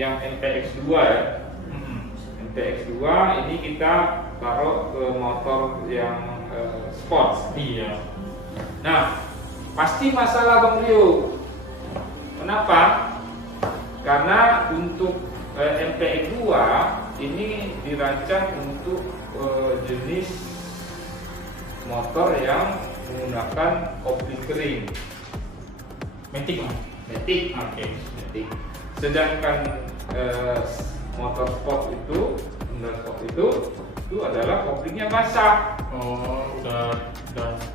yang MPX2 ya. MPX2 ini kita taruh ke motor yang sport. Iya. Nah, pasti masalah Bang Rio. Kenapa? Karena untuk MPX2 ini dirancang untuk jenis motor yang menggunakan kopling kering. Matic, Bang. Matic. Oke. Matic. Sedangkan motor sport itu adalah koplingnya basah. Oh, udah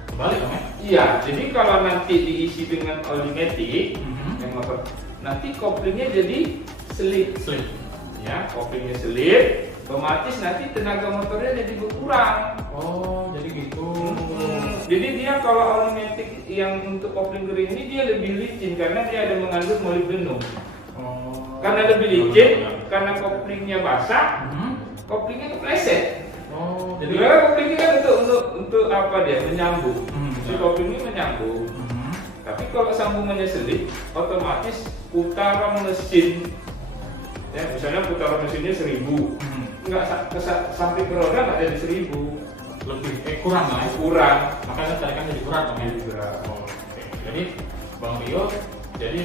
kebalik Bang ya? Iya, jadi kalau nanti diisi dengan oli matic, yang motor, nanti koplingnya jadi selip. Ya, koplingnya selip, otomatis nanti tenaga motornya jadi berkurang. Oh, jadi gitu. Jadi dia kalau oli matic yang untuk kopling kering ini dia lebih licin karena dia ada mengandung molybdenum. Oh. Karena lebih licin, karena koplingnya basah, koplingnya kepleset. Oh, Jadi jadi koplingnya kan untuk apa dia menyambung. Si benar. koplingnya menyambung. Tapi kalau sambungannya selip, otomatis putaran mesin, ya misalnya putaran mesinnya 1000, nggak sampai ke roda nggak jadi 1000, lebih kurang lah ya. kurang. Makanya tadi kan jadi kurang Bang ya. Oh, oke. Jadi Bang Rio, jadi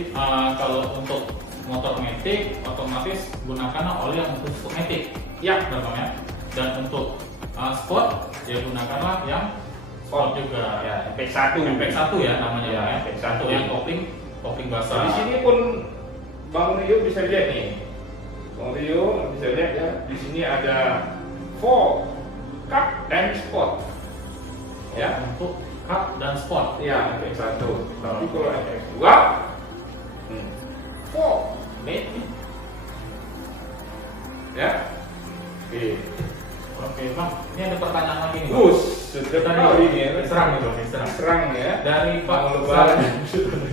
kalau untuk motor matic otomatis gunakan oli yang khusus untuk matic. Ya, Benar Bang ya. Dan untuk sport ya gunakanlah yang sport juga. ya MPX1. MPX1 ya namanya Ya, Bang ya. MPX1 yang kopling basah. Di sini pun Bang Rio bisa lihat nih. Bang Rio bisa lihat ya, di sini ada 4 cup dan sport. Ya, Untuk cup dan sport. iya MPX1. Tapi kalau MPX2 4 matic. Ya. Oke. Oke Bang, ini ada pertanyaan lagi nih Bang. Gus, sudah tahu ini ya. Serang nih Bang, serang. Serang ya. Dari Pak Mau lebaran.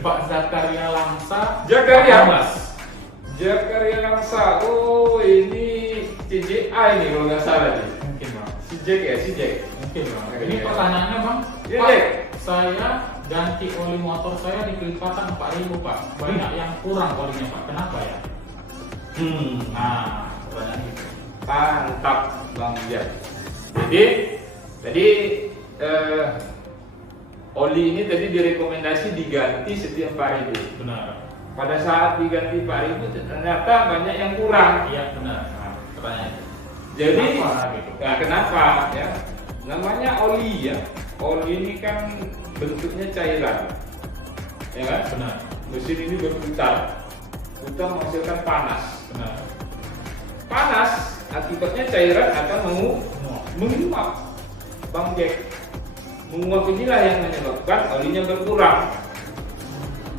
Pak Zakaria Langsa. Jakaria. Mas. Jakaria Langsa. Oh, ini CJA ini kalau nggak salah nih. Mungkin Bang. Si Jack ya, si Jack. Mungkin Bang. Oke, Ini iya. pertanyaannya Bang. Iya, Pak, Jack. saya ganti oli motor saya di kelipatan 4.000 Pak. Banyak yang kurang olinya Pak. Kenapa ya? Nah, pertanyaan itu. Mantap Bang Jack. Jadi oli ini tadi direkomendasi diganti setiap 4.000. Benar. Pada saat diganti 4.000 ternyata banyak yang kurang. Iya benar. Nah, pertanyaan itu. Jadi Kenapa gitu? nah, kenapa ya? Namanya oli ya. Oli ini kan bentuknya cairan. Ya kan? Benar. Mesin ini berputar. Putar menghasilkan panas. Benar. Panas akibatnya cairan akan Semua. menguap. Bang Jack. Menguap inilah yang menyebabkan olinya berkurang.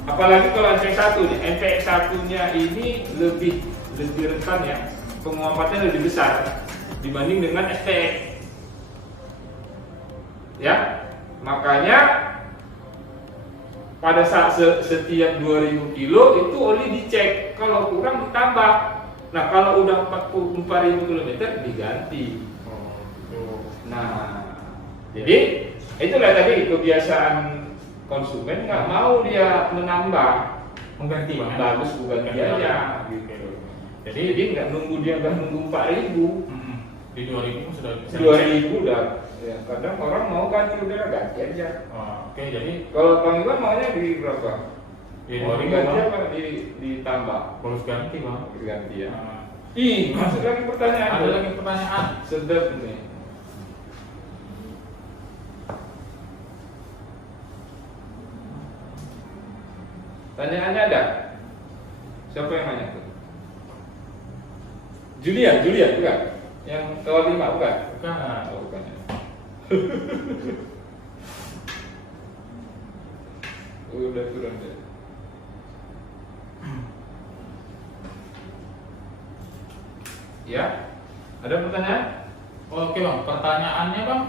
Apalagi kalau MPX1 nih, MPX1-nya ini lebih rentan ya, penguapannya lebih besar dibanding dengan SPX. Ya, makanya pada saat setiap 2000 kilo itu oli dicek, kalau kurang ditambah. Nah, kalau udah 44.000 km diganti. Nah, jadi itulah tadi kebiasaan konsumen nggak mau dia menambah, Mengganti Bang. ya? bagus bukan biaya gitu. Jadi nggak nunggu 4.000, Di 2000 sudah bisa 2.000 udah. Ya, kadang orang mau ganti udah ganti aja. Oh, oke, jadi Kalau Bang Iwan maunya di berapa? di Mau 2000 diganti Bang, apa ditambah? harus ganti Bang. Diganti ya. Nah, Ih, masuk lagi pertanyaan. ada lagi pertanyaan. Sedap nih. Tanyaannya ada? Siapa yang nanya tuh? Julian bukan? Yang tower 5 bukan? Bukan. Oh, bukan ya. Udah turun deh. Ya, ada pertanyaan? Oke Bang, pertanyaannya Bang,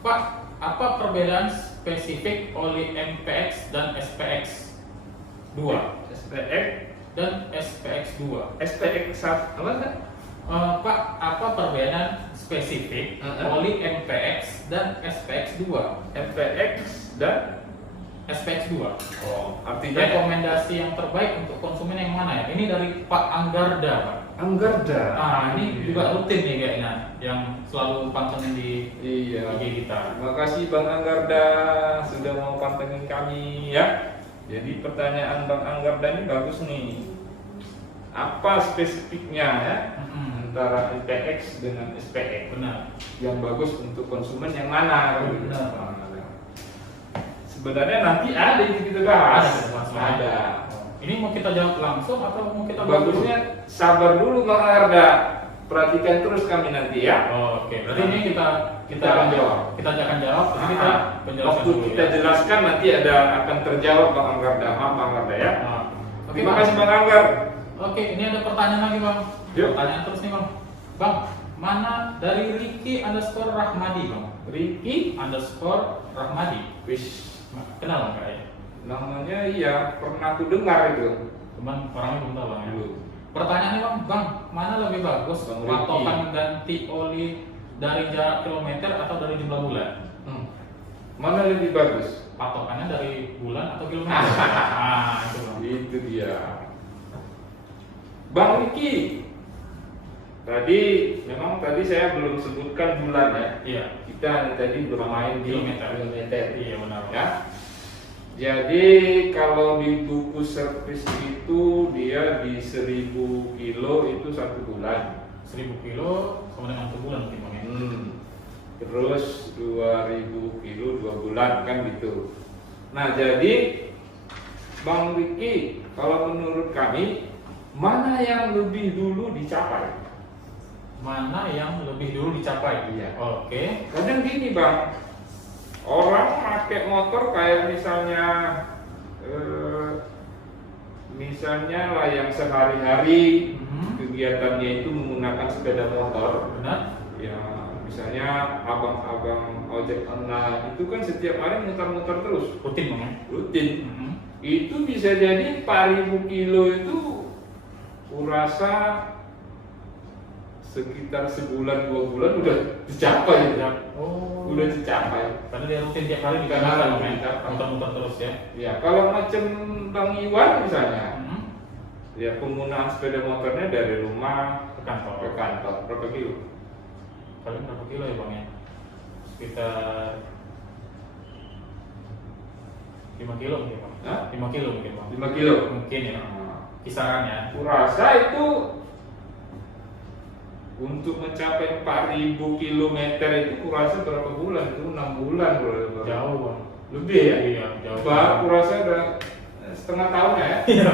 Pak, apa perbedaan spesifik oli MPX dan SPX 2 SPX, dan SPX 2? SPX apa kan? Pak, apa perbedaan spesifik oli MPX dan SPX 2? MPX dan SPX 2. Oh, artinya Rekomendasi yang terbaik untuk konsumen yang mana ya? Ini dari Pak Anggarda, Pak. Anggarda. Ini juga rutin nih kayaknya, yang selalu pantengin di Iya. IG kita. Terima kasih Bang Anggarda sudah mau pantengin kami ya. Jadi pertanyaan Bang Anggarda ini bagus nih. Apa spesifiknya ya antara MPX dengan SPX? Benar. Yang bagus untuk konsumen yang mana? Benar. Sebenarnya nanti ada yang kita bahas. Ada. Ini mau kita jawab langsung atau mau kita Bagusnya sabar dulu Bang Anggarda. Perhatikan terus kami nanti ya. Oke. Berarti ini kita akan jawab. Kita akan jawab. Jadi kita penjelasan Waktu dulu kita ya. jelaskan nanti akan terjawab Bang Anggarda. Maaf Bang Anggarda ya. Oke, Terima Bang. kasih Bang Anggar. Oke, ini ada pertanyaan lagi Bang. Yuk. Pertanyaan terus nih Bang. Bang, mana dari Ricky_Rahmadi Bang? Ricky_Rahmadi. Wish. Kenal Bang kayaknya? Namanya iya pernah aku dengar itu. Cuman orangnya belum tahu Bang ya. Belum. Pertanyaannya Bang, mana lebih bagus? Bang Ricky. Patokan ganti oli dari jarak kilometer atau dari jumlah bulan? Mana lebih bagus? Patokannya dari bulan atau kilometer? Itu Bang. Itu dia. Bang Riki. Tadi saya belum sebutkan bulan ya. Iya. Kita tadi bermain di kilometer. Iya benar. Ya. Jadi kalau di buku servis itu dia di 1000 kilo itu 1 bulan. 1000 kilo sama dengan 1 bulan mungkin Bang ya. Terus 2000 kilo 2 bulan kan gitu. Nah jadi Bang Riki, kalau menurut kami mana yang lebih dulu dicapai? Mana yang lebih dulu dicapai? Iya. Oke. Kadang gini Bang, orang pakai motor kayak misalnya lah yang sehari-hari kegiatannya itu menggunakan sepeda motor. Benar. Ya, misalnya abang-abang ojek online itu kan setiap hari muter-muter terus. Rutin Bang ya. Rutin. Itu bisa jadi 4000 kilo itu kurasa sekitar sebulan 2 bulan udah dicapai. Oh. Udah dicapai. Karena dia rutin tiap hari Karena digunakan rutin Bang ya. tiap hari. Muter-muter terus ya. Ya, kalau macam Bang Iwan misalnya, Hmm. ya penggunaan sepeda motornya dari rumah Ke kantor. ke kantor berapa kilo? Paling berapa kilo ya Bang ya? Sekitar 5 kilo mungkin Bang. Hah? 5 kilo mungkin Bang. 5 kilo. Mungkin ya. Nah, Kisarannya. kurasa itu untuk mencapai 4000 kilometer itu kurasa berapa bulan? Itu 6 bulan bro. Jauh Bang. Lebih ya? Iya, jauh. Kurasa udah setengah tahun ya? Iya.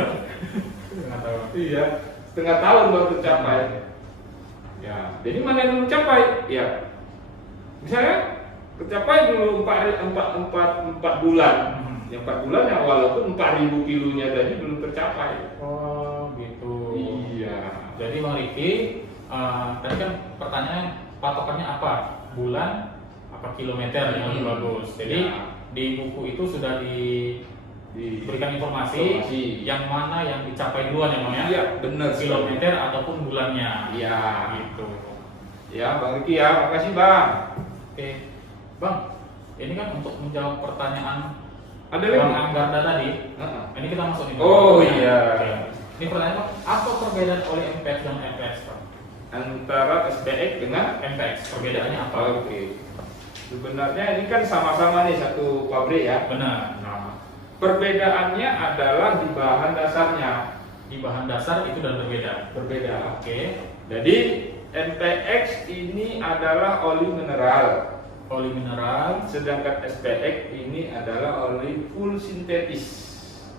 Nggak tahu. Iya, setengah tahun baru tercapai. Ya, jadi mana yang belum tercapai? Ya, misalnya tercapai dulu 4 bulan. Yang 4 bulan yang walaupun 4000 kilonya tadi belum tercapai. Oh, gitu. Iya. Jadi Bang Riki, tadi kan pertanyaannya patokannya apa? Bulan apa kilometer yang lebih bagus? Jadi Ya. di buku itu sudah diberikan informasi yang mana yang dicapai duluan ya Bang ya? Iya, benar. Kilometer ataupun bulannya. Iya. Gitu. Ya, Bang Riki ya, makasih Bang. Oke, Bang. Ini kan untuk menjawab pertanyaan Ada Bang lagi? Anggarda tadi. Heeh. Ini kita masuk nih. Oh, Bang. iya. Oke. Ini pertanyaan Bang, apa perbedaan oli MPX dan FX Bang? Antara SPX dengan MPX, perbedaannya apa? Oke. Sebenarnya ini kan sama-sama nih satu pabrik ya. Benar. Nah, perbedaannya adalah di bahan dasarnya. Di bahan dasar itu dan berbeda. Berbeda. Oke. Jadi MPX ini adalah oli mineral, Oli mineral, sedangkan SPX ini adalah oli full sintetis.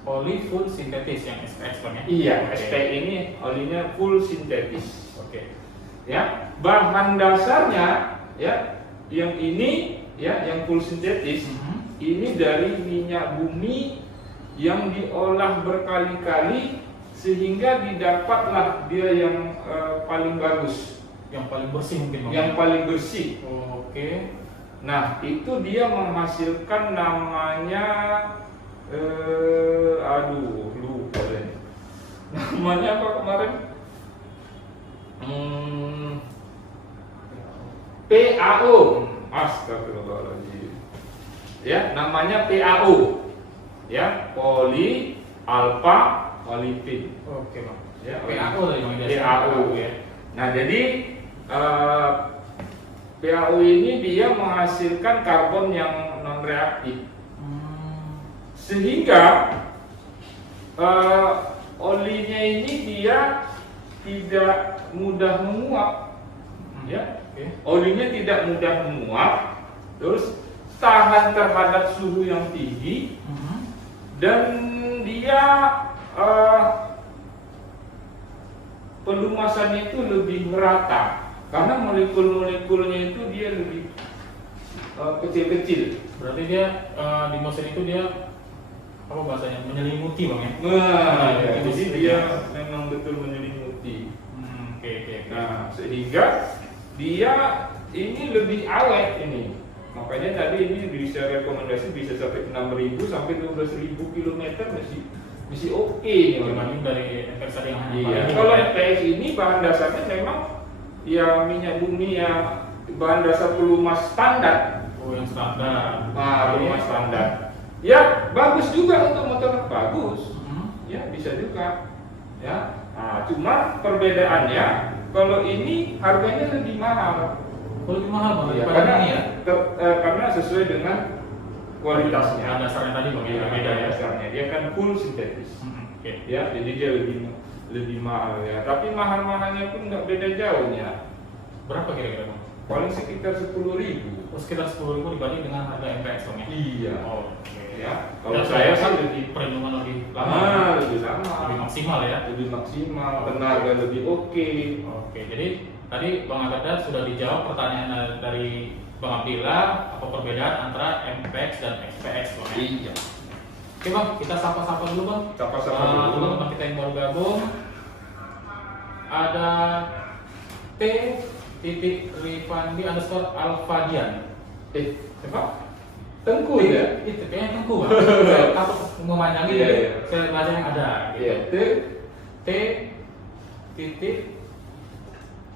oli full sintetis yang SPX Bang ya? Iya, Oke. SPX ini olinya full sintetis. Oke. Ya, bahan dasarnya ya, yang ini ya, yang full sintetis ini dari minyak bumi yang diolah berkali-kali sehingga didapatlah dia yang paling bagus, Yang paling bersih mungkin Bang. yang paling bersih. Oke. Nah, itu dia menghasilkan namanya lupa deh. Namanya apa kemarin? PAO. Astagfirullahaladzim. Ya, namanya PAO. ya, poli alfa olefin. Oke bang. Ya, PAO tadi bang. PAO ya. Nah jadi PAO ini dia menghasilkan karbon yang non reaktif, sehingga olinya ini dia tidak mudah menguap, ya. Olinya tidak mudah menguap, terus tahan terhadap suhu yang tinggi, dan dia pelumasannya itu lebih merata karena molekul-molekulnya itu dia lebih kecil-kecil. Berarti dia di mesin itu dia apa bahasanya, menyelimuti bang ya? Nah, ya, jadi dia memang betul menyelimuti. Oke. Nah, sehingga dia ini lebih awet ini. Makanya tadi ini bisa rekomendasi bisa sampai 6.000 sampai 12.000 km masih oke nih. Dibanding dari MPX tadi yang Iya. Kalau MPX ini bahan dasarnya memang ya minyak bumi ya, bahan dasar pelumas standar. Oh yang standar. Pelumas standar. Ya bagus juga untuk motor bagus. Ya bisa juga. Ya. Nah, cuma perbedaannya kalau ini harganya lebih mahal. Lebih mahal bang. Iya, Karena ini ya. Karena sesuai dengan kualitasnya. Bahan dasarnya tadi bang ya. Beda ya. Dasarnya dia kan full sintetis. Oke. Ya, jadi dia lebih mahal ya. Tapi mahal-mahalnya pun nggak beda jauhnya. Berapa kira-kira bang? Paling sekitar 10.000. Oh, sekitar 10.000 dibanding dengan harga MPX bang ya? Iya. Oh, oke. Ya. Kalau Dan saya sih kan lebih perlindungan lebih lama. lebih lama. Lebih maksimal ya. Lebih maksimal, tenaga lebih oke. Oke, jadi tadi Bang Agada sudah dijawab pertanyaan dari Bang Abdillah, apa perbedaan antara MPX dan SPX bang ya? Iya. Oke bang, kita sapa-sapa dulu bang. Sapa-sapa dulu. Teman-teman kita yang baru gabung. Ada Rifandi _ Alfadian. Siapa? Tengku ya? Itu kayaknya Tengku bang. Saya takut memanjangin, Iya, iya. saya baca yang ada. Iya.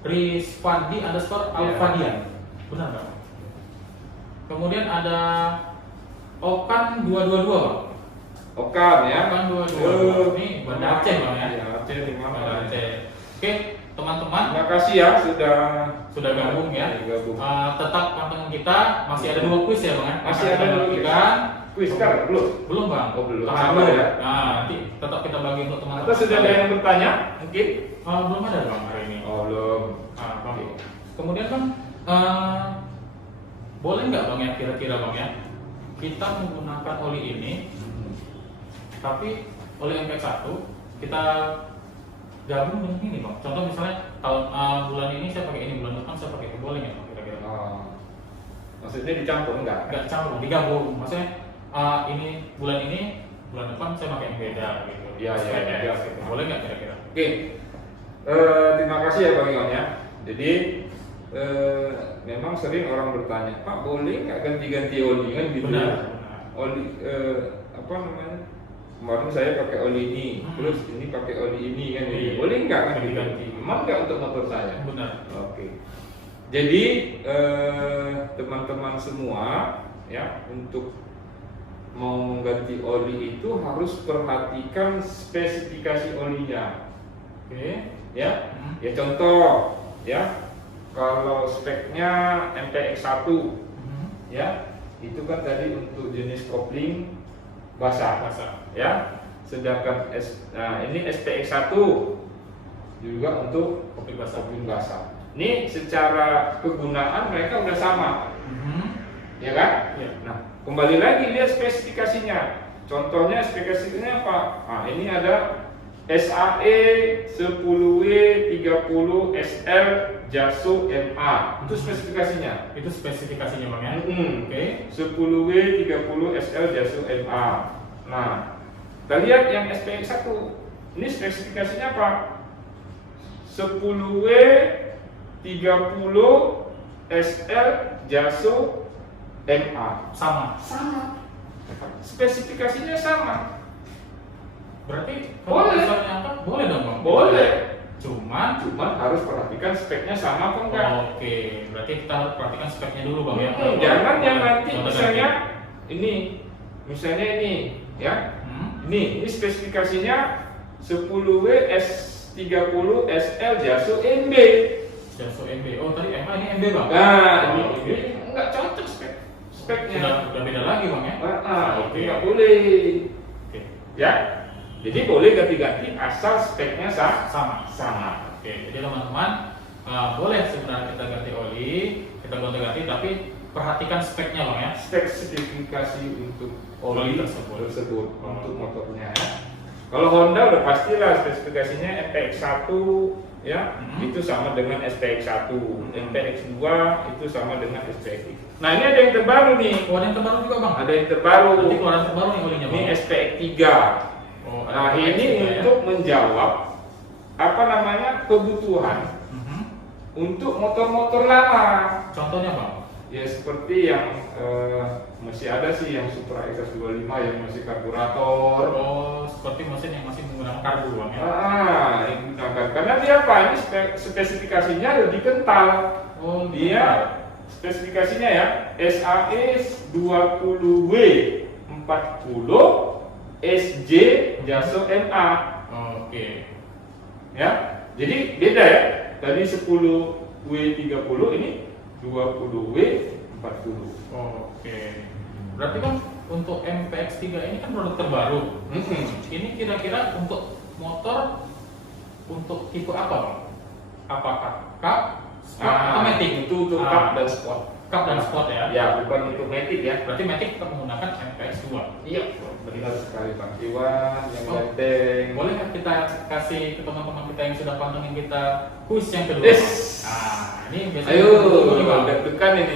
Rifandi _ Alfadian. Benar bang. Kemudian ada Okan 222 bang. Okan ya. Okan 222. Ini Banda Aceh bang ya. Iya, Aceh terima Banda kasih. Aceh. Oke, teman-teman Terima kasih ya sudah gabung ya. Gabung. Tetap pantengin kita, masih ada 2 kuis ya bang ya. Masih ada 2 kuis. Kan? Kuis sekarang belum? Belum bang. Oh, belum. Tahan Sabar dulu. ya. Nah, nanti tetap kita bagi untuk teman-teman. Atau sudah ada yang bertanya? Mungkin? Belum ada bang hari ini. Oh, belum. Bang. Oke. Kemudian bang, boleh nggak bang ya kira-kira bang ya, kita menggunakan oli ini, tapi oli MPX1 kita gabung dengan ini bang. Contoh misalnya bulan ini saya pakai ini, bulan depan saya pakai itu, boleh nggak bang kira-kira? Maksudnya dicampur enggak? Nggak campur, digabung. Maksudnya ini bulan depan saya pakai yang beda gitu. Iya, iya, SPX, iya. gitu. Boleh nggak kira-kira? Oke. Terima kasih ya Bang Iwan ya. Jadi memang sering orang bertanya, Pak boleh nggak ganti-ganti oli kan gitu? Benar. Oli apa namanya? Kemarin saya pakai oli ini, terus ini pakai oli ini kan? Iya. Boleh nggak kan Ganti-ganti. Emang nggak untuk motor saya? Benar. Oke. Jadi teman-teman semua ya, untuk mau mengganti oli itu harus perhatikan spesifikasi olinya. Oke. Ya, ya contoh ya, kalau speknya MPX1 ya, itu kan tadi untuk jenis kopling basah, ya. Sedangkan ini SPX1 juga untuk kopling basah. Ini secara kegunaan mereka udah sama, ya kan? Ya. Nah, kembali lagi lihat spesifikasinya. Contohnya spesifikasinya apa? Nah, ini ada SAE 10W30SL JASO MA. Itu spesifikasinya. Itu spesifikasinya bang ya. Oke. 10W30SL JASO MA. Nah, kita lihat yang SPX1. Ini spesifikasinya apa? 10W30SL JASO MA. Sama. Spesifikasinya sama. Berarti Boleh. kalau misalnya apa? Boleh dong bang. Boleh. Cuman Cuman harus perhatikan speknya sama apa enggak. Oke, berarti kita harus perhatikan speknya dulu bang ya. Jangan yang nanti Contoh misalnya ini misalnya ini ya. Hmm. Ini spesifikasinya 10W S30 SL Jaso MB. Jaso MB. Oh tadi MA ini MB bang. Nah, Oh, ini nggak cocok speknya. Sudah beda lagi bang ya. Itu nggak boleh. Oke. Ya, jadi boleh ganti-ganti asal speknya Sama. sama. Oke. Jadi teman-teman boleh sebenarnya kita ganti oli, kita gonta-ganti, tapi perhatikan speknya bang ya. Spesifikasi untuk Oli oli tersebut. untuk motornya. Ya. Kalau Honda udah pastilah spesifikasinya MPX1 ya, itu sama dengan SPX1, MPX2 itu sama dengan SPX. Nah ini ada yang terbaru nih. Oh, ada yang terbaru juga bang. Ada yang terbaru. Nanti keluaran terbaru nih olinya Ini bang. SPX3. Oh, ada Nah ini SPX3 ya. untuk menjawab apa namanya kebutuhan Mhm. untuk motor-motor lama. Contohnya bang. Ya seperti yang masih ada sih yang Supra XS25 yang masih karburator. Oh, seperti mesin yang masih menggunakan karbu bang ya. Yang digunakan karena dia apa? Ini spesifikasinya lebih kental. Oh, Dia spesifikasinya ya SAS 20W 40 SJ Jaso MA. Oke. Ya. Jadi beda ya. Tadi 10W30 ini 20W40. Oke. Berarti kan untuk MPX3 ini kan produk terbaru. Ini kira-kira untuk motor untuk tipe apa bang? Apakah cup, sport, atau matic? Itu untuk cup dan sport. Cup dan sport ya? Ya, bukan untuk matic ya. Berarti matic kita menggunakan MPX2. Iya, benar sekali Bang Iwan yang Oh. ganteng. Boleh nggak kita kasih ke teman-teman kita yang sudah pantengin kita kuis yang kedua? Yes. Nah, ini biasanya Ayo, dulu nih, Bang. deg-degan ini.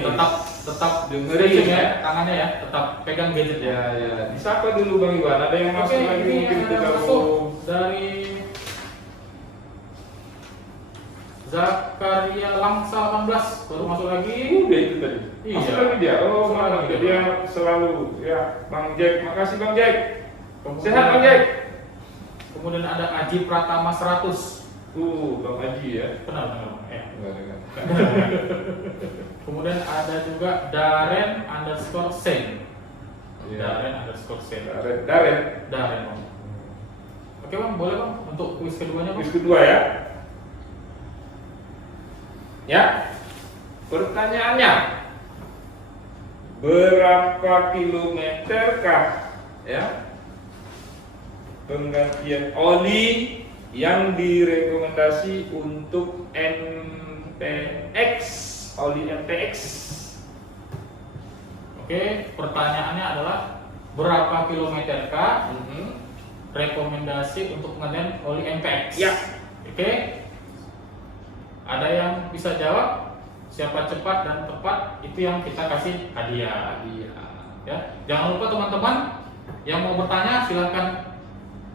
tetap dengerin stay tune ya. tangannya ya, tetap pegang gadget Ya, ya. Disapa dulu Bang Iwan. Ada yang masuk lagi ini mungkin ada kita masuk dari Zakaria Langsa 18 baru masuk lagi. Udah itu tadi. Iya. Masuk lagi dia. Oh, Masuk mana lagi dia selalu ya. Bang Jack, makasih Bang Jack. Sehat Bang Jack. Kemudian ada Aji Pratama 100. Bang Haji ya. Kenal Bang? Ya. Enggak. Kemudian ada juga Daren_Sen. Iya. Daren_Sen. Daren. Daren Bang. Oke Bang, boleh Bang untuk kuis keduanya Bang? Kuis kedua ya. Ya. Pertanyaannya, berapa kilometerkah ya penggantian oli yang direkomendasi untuk MPX, oli MPX? Oke, pertanyaannya adalah berapa kilometerkah rekomendasi untuk penggantian oli MPX? Ya. Oke. Ada yang bisa jawab? Siapa cepat dan tepat itu yang kita kasih hadiah. Ya, jangan lupa teman-teman yang mau bertanya silahkan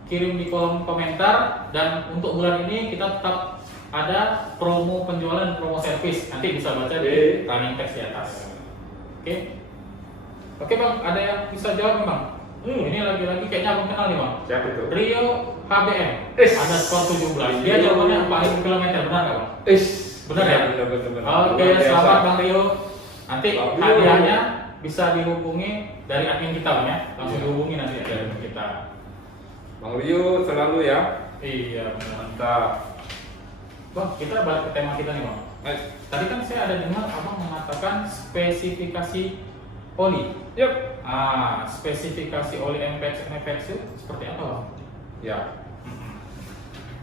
kirim di kolom komentar, dan untuk bulan ini kita tetap ada promo penjualan dan promo servis. Nanti bisa baca di running text di atas. Oke Bang, ada yang bisa jawab nih Bang? Ini lagi-lagi kayaknya Abang kenal nih Bang. Siapa itu? Rio HBM ada skor 17. Dia jawabannya 40 km, benar nggak Bang? Benar ya? Benar. Oke, selamat Bang Rio. Nanti Bang Rio. hadiahnya bisa dihubungi dari admin kita Bang ya. Langsung dihubungi nanti dari admin kita. Bang Rio selalu ya. Iya, benar. Mantap. Bang, kita balik ke tema kita nih Bang. Tadi kan saya ada dengar Abang mengatakan spesifikasi oli. Yuk. Spesifikasi oli MPX itu seperti apa Bang? Ya.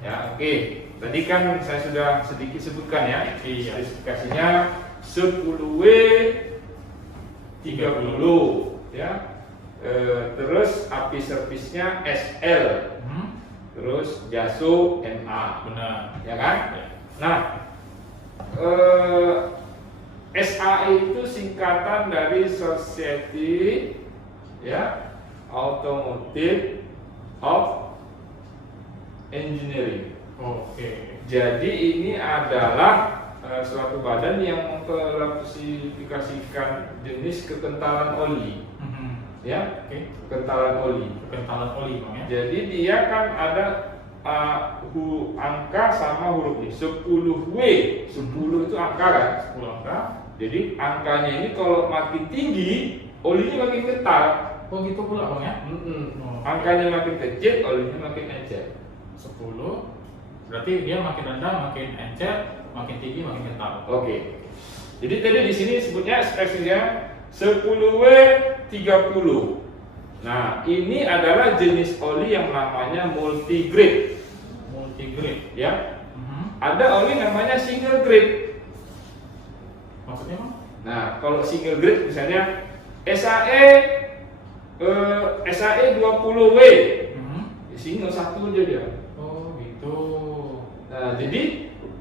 Ya, oke. Tadi kan saya sudah sedikit sebutkan ya. Iya. Spesifikasinya 10W 30 ya. Terus api servisnya SL. Terus Jaso MA. Benar. Ya kan? Ya. Nah, SAE itu singkatan dari Society ya Automotive of Engineering. Oke. Jadi ini adalah suatu badan yang mengklasifikasikan jenis kekentalan oli, ya, kekentalan oli. Kekentalan oli Bang ya. Jadi dia kan ada angka sama huruf nih. 10W, 10 itu angka kan? 10 angka. Jadi angkanya ini kalau makin tinggi, olinya makin kental. Oh gitu pula bang ya? Oh. Angkanya makin kecil, olinya makin encer. 10, berarti dia makin rendah, makin encer, makin tinggi, makin kental. Oke. Jadi tadi di sini sebutnya ekspresinya 10W 30. Nah, ini adalah jenis oli yang namanya multigrade. Multigrade. Ya. Ada oli namanya single grade. Maksudnya bang? Nah, kalau single grade misalnya SAE 20W. Single satu aja dia. Oh gitu. Nah, jadi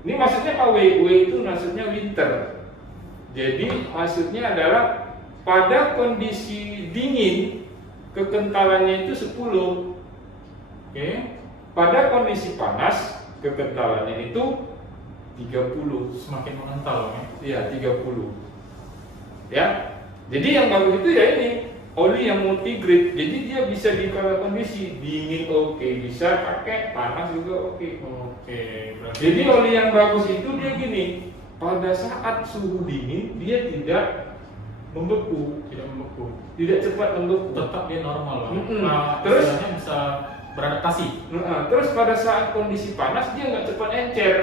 ini maksudnya apa W? W itu maksudnya winter. Jadi maksudnya adalah pada kondisi dingin kekentalannya itu 10. Oke. Pada kondisi panas kekentalannya itu 30. Semakin mengental bang ya? Iya, 30. Ya. Jadi yang bagus itu ya ini oli yang multigrade. Jadi dia bisa di pada kondisi dingin oke, bisa pakai panas juga oke. Oke. Berarti Jadi oli yang bagus itu dia gini, pada saat suhu dingin dia tidak membeku, tidak membeku. tidak cepat membeku. Tetap dia normal bang. Nah, terus istilahnya bisa beradaptasi. Terus pada saat kondisi panas dia nggak cepat encer.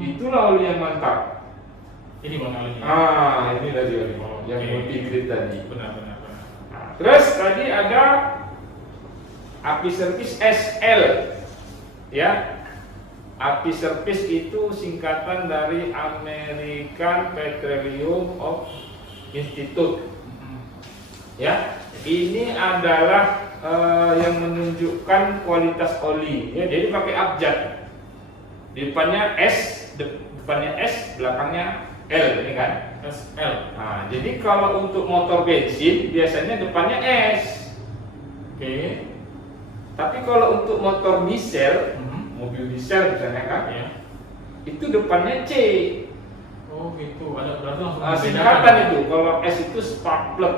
Itulah oli yang mantap. Ini bang olinya. Ini tadi oli yang Oke. multigrade tadi. Benar. Nah, terus tadi ada api servis SL, ya. Api servis itu singkatan dari American Petroleum of Institute. Ya, ini adalah yang menunjukkan kualitas oli. Ya, jadi pakai abjad. Depannya S, belakangnya L, ini kan? SL. Nah, jadi kalau untuk motor bensin biasanya depannya S. Oke. Tapi kalau untuk motor diesel, mobil diesel misalnya kan, Ya. itu depannya C. Oh gitu. Ada berarti langsung Singkatan itu. Kalau S itu spark plug,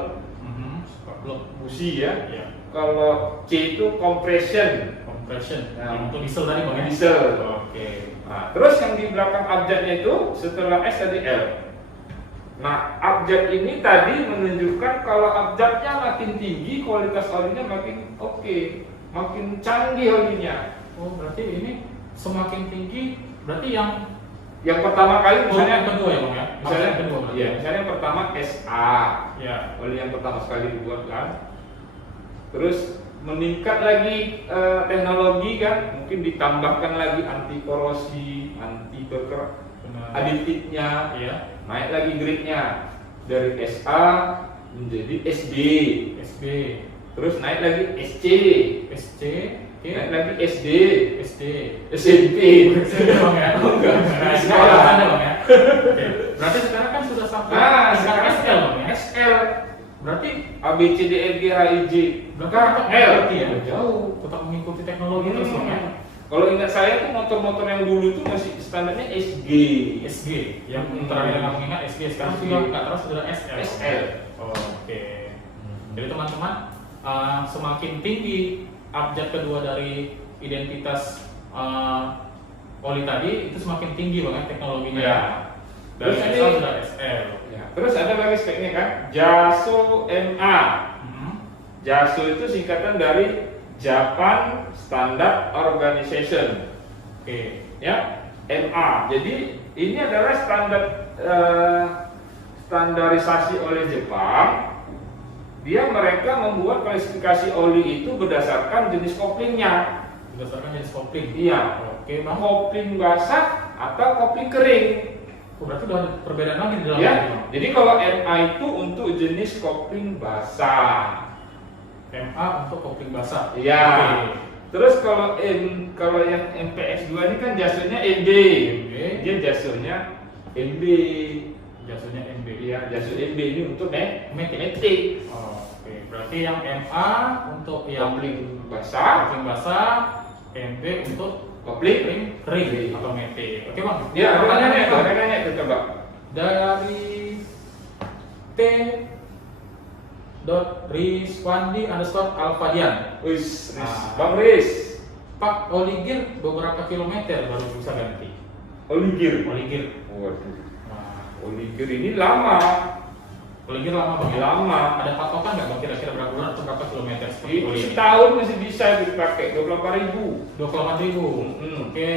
Spark plug. busi ya. Ya. Kalau C itu compression, Compression. Nah, Yang untuk diesel tadi bang ya? diesel. Oke. Nah, terus yang di belakang abjadnya itu setelah S tadi L. Nah, abjad ini tadi menunjukkan kalau abjadnya makin tinggi, kualitas olinya makin oke, makin canggih olinya. Oh berarti ini semakin tinggi berarti Yang pertama kali misalnya yang kedua ya bang ya? misalnya yang kedua berarti. iya, misalnya yang pertama SA, Ya. oli yang pertama sekali dibuat kan. Terus meningkat lagi teknologi kan, mungkin ditambahkan lagi anti korosi, anti bergerak, Benar. aditifnya, Iya. naik lagi grade-nya dari SA menjadi SB, SB, terus naik lagi SC, SC, oke. naik lagi SD, SD. SMP. Bang ya? Nah, Sekolah. ada bang ya? Oke. Berarti sekarang kan sudah sampai Sekarang SL bang ya? SL, Berarti A B C D E F G H I J, tetap L, mengikuti ya? jauh. Tetap mengikuti teknologi terus bang ya? Kalau ingat saya tuh motor-motor yang dulu itu masih standarnya SG. SG, yang Hmm. terakhir yang mengingat SG sekarang SG. sudah nggak terus sudah SL. SL. Oh, oke. Jadi teman-teman, semakin tinggi abjad kedua dari identitas oli tadi itu semakin tinggi banget teknologinya. Ya. Dari Terus SL ini- sudah SL. Ya. Terus ada lagi speknya kan, JASO MA. JASO itu singkatan dari Japan Standard Organization. Oke. Ya, MA. Jadi ini adalah standarisasi oleh Jepang. Mereka membuat klasifikasi oli itu berdasarkan jenis koplingnya. Berdasarkan jenis kopling. Iya. Oke, bang. Kopling basah atau kopling kering. Oh, berarti udah ada perbedaan lagi di dalam Ya. ini, Bang. Jadi kalau MA itu untuk jenis kopling basah. MA untuk kopling basah. Iya. Oke. Terus kalau yang MPX2 ini kan jasonya MB. MB. Dia jasonya MB. Jasuhnya MB. Iya, jaso MB ini untuk Metik. metik. Oke, berarti yang MA untuk yang Kopling basah, kopling basah, MB untuk kopling kering kering. atau metik. Oke bang. Ya, Pertanyaannya, ada Bang. nanya itu coba. Dari T. Rizwandi_Alfadian. Wis, Ah. Bang Riz. Pak, oligir beberapa kilometer baru bisa ganti. Oligir. Oligir. Waduh. Nah, Oligir ini lama. Oli gear lama bang. Lama. Ada patokan nggak bang kira-kira berapa bulan atau berapa kilometer seperti oli? Itu setahun masih bisa dipakai 28.000. 28.000. Hmm. Oke,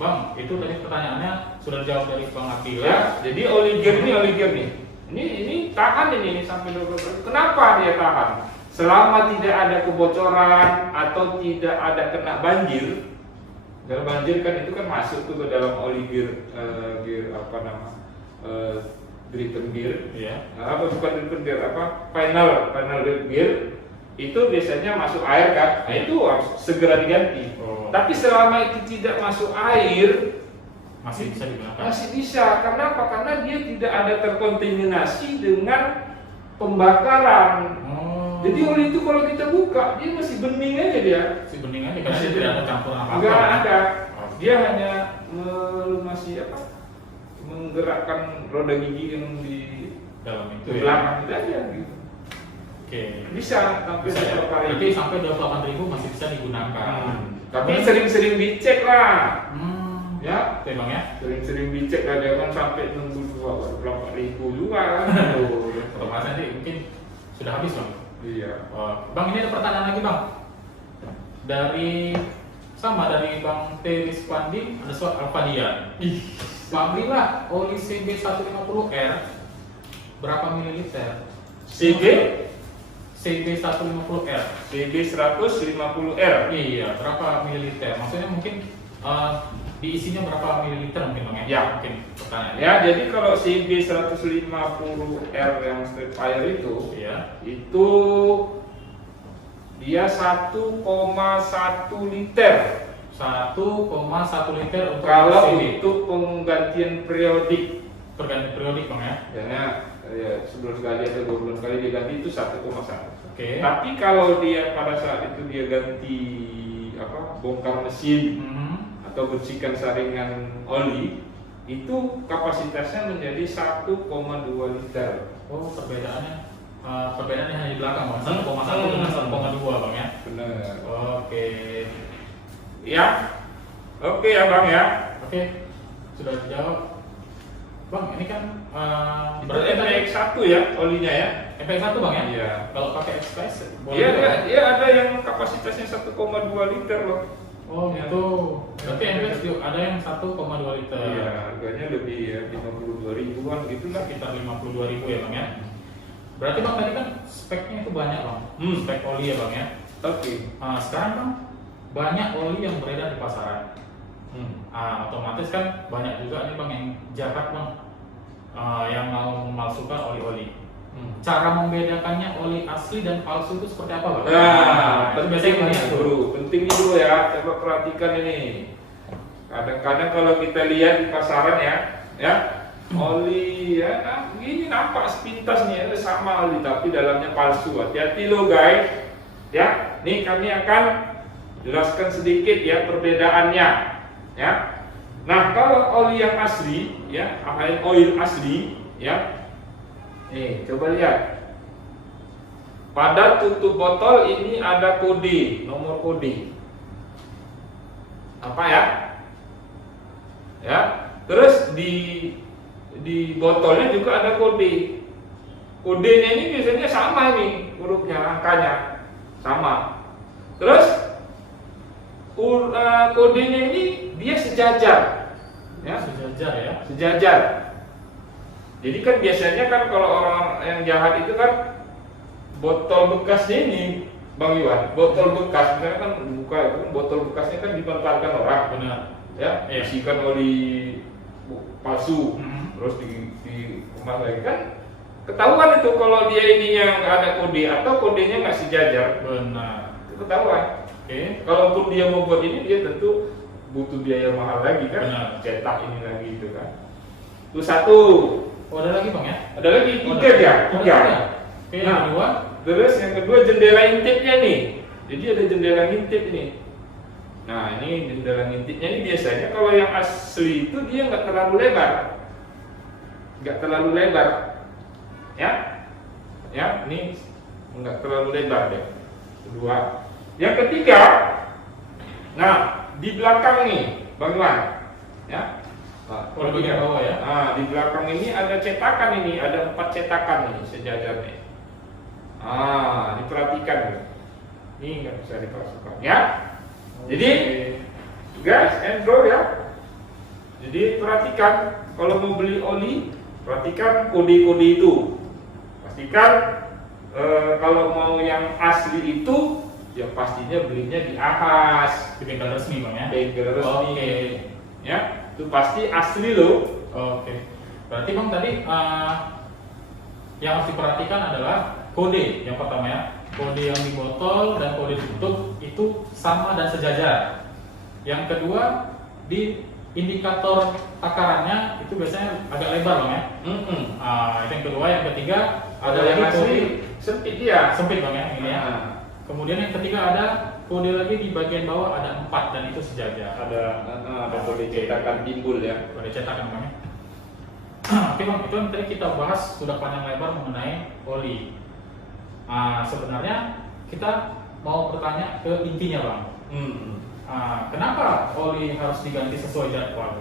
bang, itu tadi pertanyaannya sudah dijawab dari bang Akila. Ya, jadi oli gear nih. Ini tahan ini sampai 28. Kenapa dia tahan? Selama tidak ada kebocoran atau tidak ada kena banjir. Kalau banjir kan itu kan masuk tuh ke dalam oli gear, driven gear. Iya. Bukan driven gear, final gear. Itu biasanya masuk air kan, nah itu harus segera diganti. Oh. Tapi selama itu tidak masuk air, Masih bisa digunakan. masih bisa. Karena apa? Karena dia tidak ada terkontaminasi dengan pembakaran. Oh. Jadi oli itu kalau kita buka, dia masih bening aja dia. Si bening aja karena dia tidak ada campuran apa-apa. Enggak ada. Oh. Dia hanya masih menggerakkan roda gigi yang di Dalam itu belakang itu aja gitu. Oke. Bisa sampai Bisa ya? beberapa kali. Berarti sampai 28.000 masih bisa digunakan. Tapi sering-sering dicek lah. Ya, Oke bang ya. sering-sering dicek, ada kan sampai nunggu 28.000 juga kan. Otomatis nanti mungkin sudah habis bang. Iya. Bang, ini ada pertanyaan lagi bang. Dari Bang T. Rizkwandi, ada soal Alfadian. Bang Bila, oli CB150R berapa mililiter? CB150R. CB150R. Iya, berapa mililiter? Maksudnya mungkin diisinya berapa mililiter mungkin bang ya? Ya. Mungkin pertanyaan. Ya, jadi kalau CB150R yang straight fire itu, Iya. itu dia 1,1 liter. 1,1 liter untuk Kalau CB. untuk penggantian periodik, Pergantian periodik bang ya. ya sebulan sekali atau 2 bulan sekali dia ganti itu 1,1. Oke. Tapi kalau dia pada saat itu dia ganti bongkar mesin atau bersihkan saringan oli, itu kapasitasnya menjadi 1,2 liter. Oh, perbedaannya hanya di belakang bang, 1,1 dengan 1,2 bang ya. Benar. Oke. Ya. Oke ya Bang ya. Oke, sudah dijawab. Bang, ini kan Itu MX1 ya olinya ya. FX1 bang ya? Iya. Kalau pakai XPS boleh Iya, juga, Bang? iya ada yang kapasitasnya 1,2 liter loh. Oh gitu. Berarti MX juga ada yang 1,2 liter. Iya, harganya lebih ya 52 ribuan gitulah. Sekitar 52.000 ya bang ya. Berarti bang tadi kan speknya itu banyak bang. Spek oli ya bang ya. Oke. Nah, sekarang bang banyak oli yang beredar di pasaran. Otomatis kan banyak juga nih bang yang jahat bang, yang mau memalsukan oli-oli. Cara membedakannya oli asli dan palsu itu seperti apa bang? Nah, itu penting biasanya nih banyak tuh. bro, penting nih bro ya, coba perhatikan ini. Kadang-kadang kalau kita lihat di pasaran ya, oli ya, ini nampak sepintas nih, sama oli tapi dalamnya palsu. Hati-hati lo guys, ya. Nih kami akan jelaskan sedikit ya perbedaannya, ya. Nah kalau oli yang asli, ya, oil asli, ya. Nih, coba lihat. Pada tutup botol ini ada kode, nomor kode. Apa ya? Ya. Terus di botolnya juga ada kode. Kodenya ini biasanya sama nih, hurufnya, angkanya sama. Terus kodenya ini dia sejajar. Ya, Sejajar ya. sejajar. Jadi kan biasanya kan kalau orang yang jahat itu kan botol bekasnya ini, Bang Iwan, botol bekas misalnya kan buka itu botol bekasnya kan dimanfaatkan orang, Benar. ya, Iya. isikan oli palsu, Mhm. terus dikemas lagi kan ketahuan itu kalau dia ininya nggak ada kode atau kodenya nggak sejajar, Benar. itu ketahuan. Oke. Kalaupun dia mau buat ini dia tentu butuh biaya mahal lagi kan, Benar. cetak ini lagi itu kan. Itu satu. Oh, ada lagi bang ya? Ada lagi Oh, tiga ya, Oh, tiga. ada. Oke, yang Nah. kedua. Terus yang kedua jendela intipnya nih. Jadi ada jendela intip ini. Nah ini jendela intipnya ini biasanya kalau yang asli itu dia nggak terlalu lebar, nggak terlalu lebar, ya, ini nggak terlalu lebar deh. Kedua, yang ketiga, nah di belakang nih, Bang Iwan, ya, Oh, di bagian bawah ya. Nah, di belakang ini ada cetakan ini, ada 4 cetakan ini sejajar nih. Diperhatikan. Ini nggak bisa dipasukkan ya. Jadi guys and bro ya. Jadi perhatikan kalau mau beli oli, perhatikan kode-kode itu. Pastikan kalau mau yang asli itu, ya pastinya belinya di Ahas, Di bengkel resmi bang ya. bengkel resmi. Oke. Ya, itu pasti asli loh. Oke. Berarti bang tadi yang harus diperhatikan adalah kode yang pertama ya. Kode yang di botol dan kode tutup itu sama dan sejajar. Yang kedua di indikator takarannya itu biasanya agak lebar bang ya. Itu yang kedua. Yang ketiga ada yang lagi asli kode sempit dia. sempit bang ya ini ya. Nah, Kemudian yang ketiga ada kode lagi di bagian bawah ada 4 dan itu sejajar. ada kode cetakan timbul ya. Kode cetakan bang ya. Oke bang, itu yang tadi kita bahas sudah panjang lebar mengenai oli. Sebenarnya kita mau bertanya ke intinya bang. Kenapa oli harus diganti sesuai jadwal?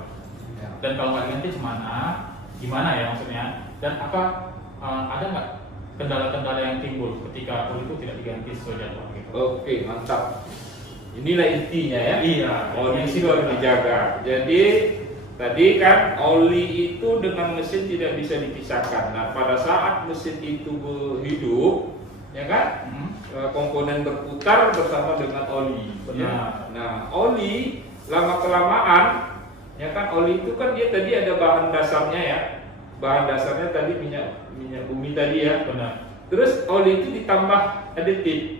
Ya. Dan kalau nggak diganti gimana ya maksudnya? Dan ada nggak kendala-kendala yang timbul ketika oli itu tidak diganti sesuai jadwal gitu? Oke, mantap. Inilah intinya ya. Iya. Oli itu harus dijaga. Jadi tadi kan oli itu dengan mesin tidak bisa dipisahkan. Nah, pada saat mesin itu hidup, ya kan? Komponen berputar bersama dengan oli. Benar. Ya. Nah, oli lama kelamaan, ya kan oli itu kan dia tadi ada bahan dasarnya ya. Bahan dasarnya tadi minyak bumi tadi ya. Benar. Terus oli itu ditambah aditif.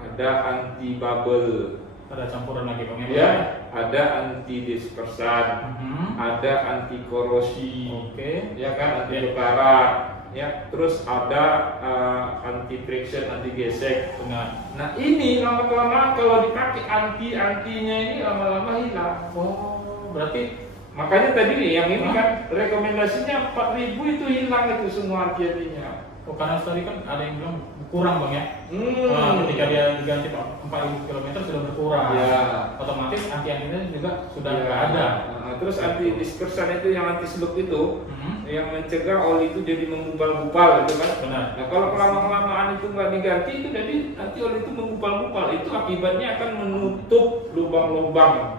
Ada anti bubble, Ada campuran lagi bang ya, ada anti dispersan, ada anti korosi, Oke. ya kan, anti bekarat, ya, terus ada anti friction, anti gesek. Benar. Nah ini lama kelamaan kalau dipakai antinya ini lama-lama hilang. Oh, berarti Makanya tadi nih yang ini kan rekomendasinya 4.000 itu hilang itu semua anti-antinya. karena tadi kan ada yang bilang kurang bang ya. Ketika dia diganti 4.000 km sudah berkurang. Ya. Otomatis anti-antinya juga sudah Ya. nggak ada. Terus anti dispersan itu yang anti slug itu, yang mencegah oli itu jadi menggumpal-gumpal gitu kan. Benar. Nah kalau kelamaan itu nggak diganti itu jadi nanti oli itu menggumpal-gumpal, itu akibatnya akan menutup lubang-lubang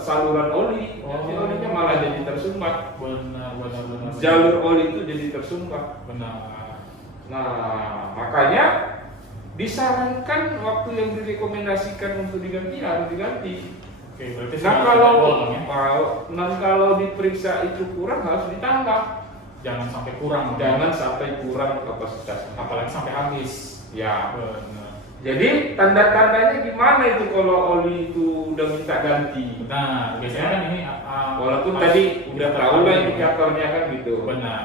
saluran oli. Nanti olinya malah jadi tersumbat. Benar. Jalur oli itu jadi tersumbat. Benar. Nah makanya disarankan waktu yang direkomendasikan untuk diganti harus diganti. Oke, berarti Nah sudah kalau jadwal, Bang, ya? kalau diperiksa itu kurang harus ditambah. Jangan sampai kurang. Bang. Jangan sampai kurang kapasitasnya. Apalagi sampai habis. Ya. Benar. Jadi tanda-tandanya gimana itu kalau oli itu udah minta ganti? Benar. Biasanya kan ini Walaupun harus tadi udah kita tahu lah tahu. indikatornya kan gitu. Benar.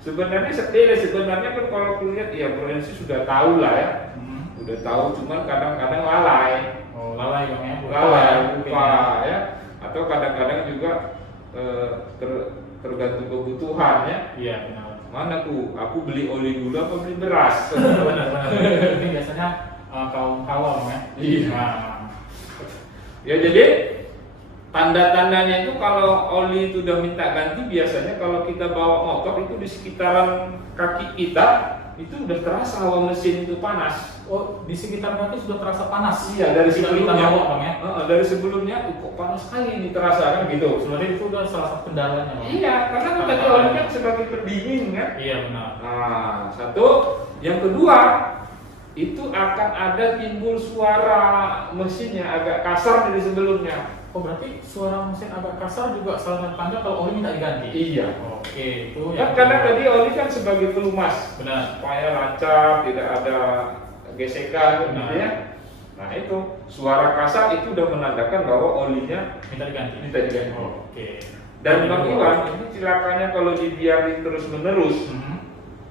Sebenarnya kan kalau kulihat ya Proensi sudah tahu lah ya. Udah tahu, cuman kadang-kadang lalai. Oh, lalai bang ya. Lupa ya. Atau kadang-kadang juga tergantung kebutuhan ya. Iya benar. Mana aku beli oli dulu apa beli beras? Benar. Ini biasanya kaum awam ya. Iya. Nah, Ya jadi tanda-tandanya itu kalau oli itu udah minta ganti, biasanya kalau kita bawa motor itu di sekitaran kaki kita itu udah terasa hawa mesin itu panas. oh, di sekitar kaki sudah terasa panas. Iya, dari Tidak sebelumnya. kita bawa bang ya. Dari sebelumnya kok panas sekali ini terasa kan gitu. Sebenarnya itu udah salah satu kendalanya bang. Iya, karena kan tadi oli kan sebagai pendingin kan. Iya benar. Nah, satu, yang kedua itu akan ada timbul suara mesinnya agak kasar dari sebelumnya. Oh berarti suara mesin agak kasar juga salah satu tanda kalau oli minta diganti. Iya. Oke, itu Kan karena tadi oli kan sebagai pelumas, benar. supaya lancar, tidak ada gesekan, gitu ya. Nah itu suara kasar itu udah menandakan bahwa olinya Minta diganti. minta diganti. Oke. Dan Bang Iwan, ini celakanya kalau dibiarin terus menerus,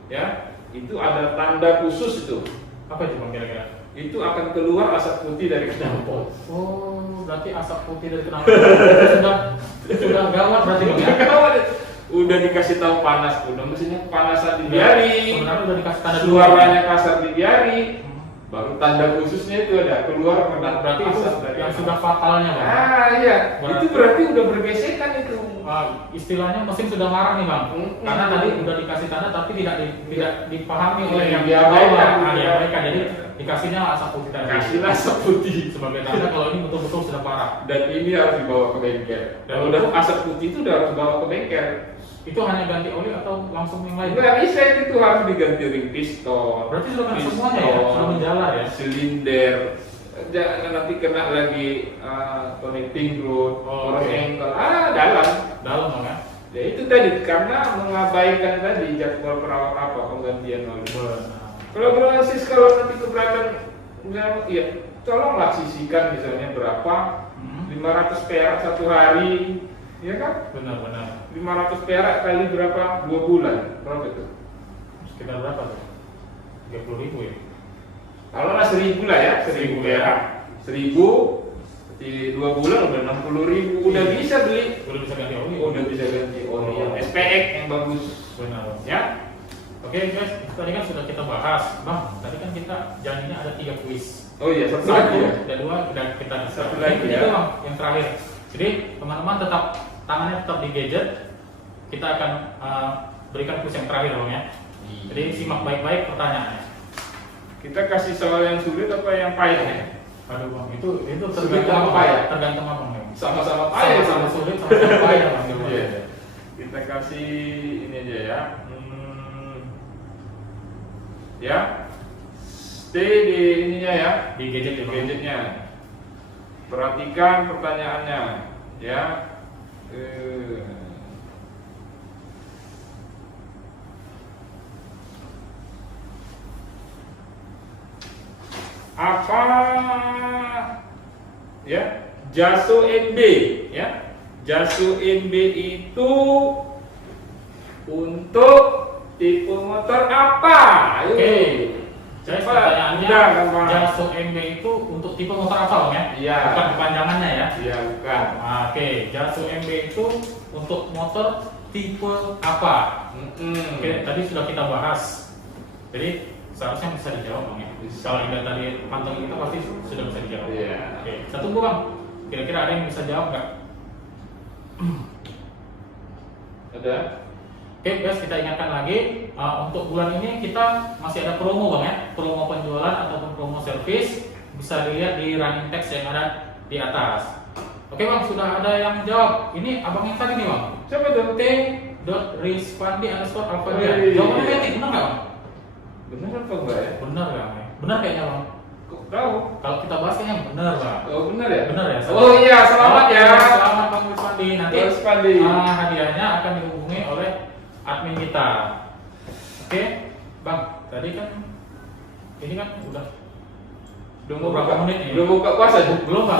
ya itu ada tanda khusus itu. Apa itu bang kira-kira? Itu akan keluar asap putih dari knalpot. Oh, berarti asap putih dari knalpot sudah gawat berarti bang ya? Udah dikasih tahu panas, udah mesinnya kepanasan dibiarin, Sebenarnya udah dikasih tanda dulu. suaranya kasar dibiarin. baru tanda khususnya itu ada keluar Berarti itu asap dari yang anak. sudah fatalnya Bang. Iya, Berarti- itu berarti udah bergesekan itu. Istilahnya mesin sudah marah nih Bang. Karena tadi udah dikasih tanda tapi tidak dipahami oleh yang diabaikan. diabaikan. Jadi dikasihnya asap putih tadi. Kasihlah asap putih. Sebagai tanda kalau ini betul-betul sudah parah. Dan ini harus dibawa ke bengkel. Kalau udah asap putih itu udah harus dibawa ke bengkel. Itu hanya ganti oli atau langsung yang lain? Nggak bisa, itu harus diganti ring piston. Berarti sudah kena semuanya ya? Sudah menjalar ya? Silinder. Jangan nanti kena lagi connecting rod, Oh, orang oke. engkel. Dalam. Dalam Bang ya? Ya itu tadi karena mengabaikan tadi jadwal perawat penggantian oli. Benar. Kalau berbasis kalau nanti keberatan, ya tolonglah sisihkan misalnya berapa 500 perak satu hari, ya kan? Benar-benar. 500 perak kali berapa? 2 bulan, berapa itu? Sekitar berapa tuh? 30.000 ya? Kalau lah 1.000 lah ya, 1.000 perak. 1.000 di 2 bulan udah 60.000, udah bisa beli. Udah bisa ganti oli? Udah bisa ganti oli yang SPX yang bagus. Benar Bang. Ya, Oke guys, itu tadi kan sudah kita bahas. Bang, tadi kan kita janjinya ada 3 kuis. oh iya satu lagi ya. Ada 2 udah kita Satu lagi Ini ya. tuh, Bang, yang terakhir. Jadi teman-teman tetap tangannya tetap di gadget. Kita akan berikan kuis yang terakhir Bang ya. Jadi simak baik-baik pertanyaannya. Kita kasih soal yang sulit apa yang payah ya? Aduh Bang, itu Sulit tergantung apa ya? Tergantung Abang ya. Sama-sama payah. Sama-sama sulit, sama-sama payah Bang. Iya. Kita kasih ini aja ya. Ya. Stay di ininya ya, Di gadget ya Bang. gadgetnya. Perhatikan pertanyaannya, ya. Apa ya Jaso NB ya? Jaso NB itu untuk tipe motor apa? Ayo. Oke. Jadi Cepat, pertanyaannya, mudah, gampang. Jaso MB itu untuk tipe motor apa Bang ya? Iya. Bukan kepanjangannya ya? Iya, bukan. Oke, Jaso MB itu untuk motor tipe apa? Oke, tadi sudah kita bahas. Jadi seharusnya bisa dijawab Bang ya. Kalau ingat tadi panteng kita pasti sudah bisa dijawab. Iya. Oke, saya tunggu Bang. Kira-kira ada yang bisa jawab nggak? Ada? Oke guys, kita ingatkan lagi untuk bulan ini kita masih ada promo Bang ya. Promo penjualan ataupun promo servis bisa dilihat di running text yang ada di atas. Oke Bang, sudah ada yang jawab. Ini abang yang tadi nih Bang. Siapa tuh? T.Rizpandi_Alfadia. Wih. Jawabannya Metik, benar nggak Bang? Benar apa enggak ya? Benar ya Bang? Benar kayaknya Bang. Kok tahu? Kalau kita bahas kayaknya benar Bang. Oh benar ya? Benar ya? Oh iya, selamat Oke, ya. Selamat Bang Rizpandi. Nanti Rizpandi. hadiahnya akan dihubungi oleh admin kita. Oke, Bang. Tadi kan ini kan udah beberapa menit nih. Belum buka puasa? Belum Bang.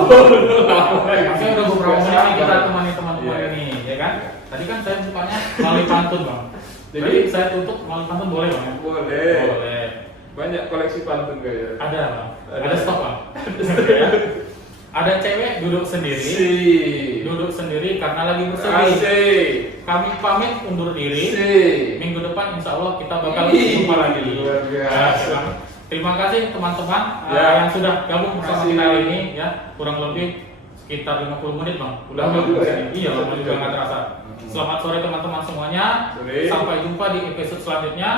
Masih udah beberapa menit nih kita temani teman-teman Iya. ini, ya kan? Tadi kan saya bukanya melalui pantun Bang. Jadi saya tutup melalui pantun boleh Bang? Ya? Boleh. Boleh. Banyak koleksi pantun kayaknya. Ada Bang. Ada. Ada stok Bang. Ya. Ada cewek duduk sendiri. Duduk sendiri karena lagi bersedih. Asik. Kami pamit undur diri. Asik. Minggu depan insya Allah kita bakal Ih, jumpa lagi. luar biasa. Nah, terima kasih teman-teman Ya. yang sudah gabung bersama Makasih. kita hari ini ya. Kurang lebih sekitar 50 menit Bang. Lama juga ya? Iya, lama juga nggak terasa. Selamat sore teman-teman semuanya. Sore. Sampai jumpa di episode selanjutnya.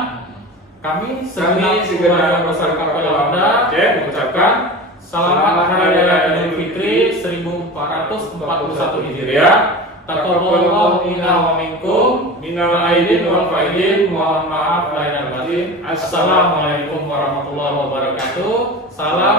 Kami Segenap segenap masyarakat Kota Landa mengucapkan Selamat Hari Raya Idul Fitri 1441 Hijriah. Taqabbalallahu minna wa minkum minal aidin wal faidin. Mohon maaf lahir dan batin. Assalamualaikum warahmatullahi wabarakatuh. Salam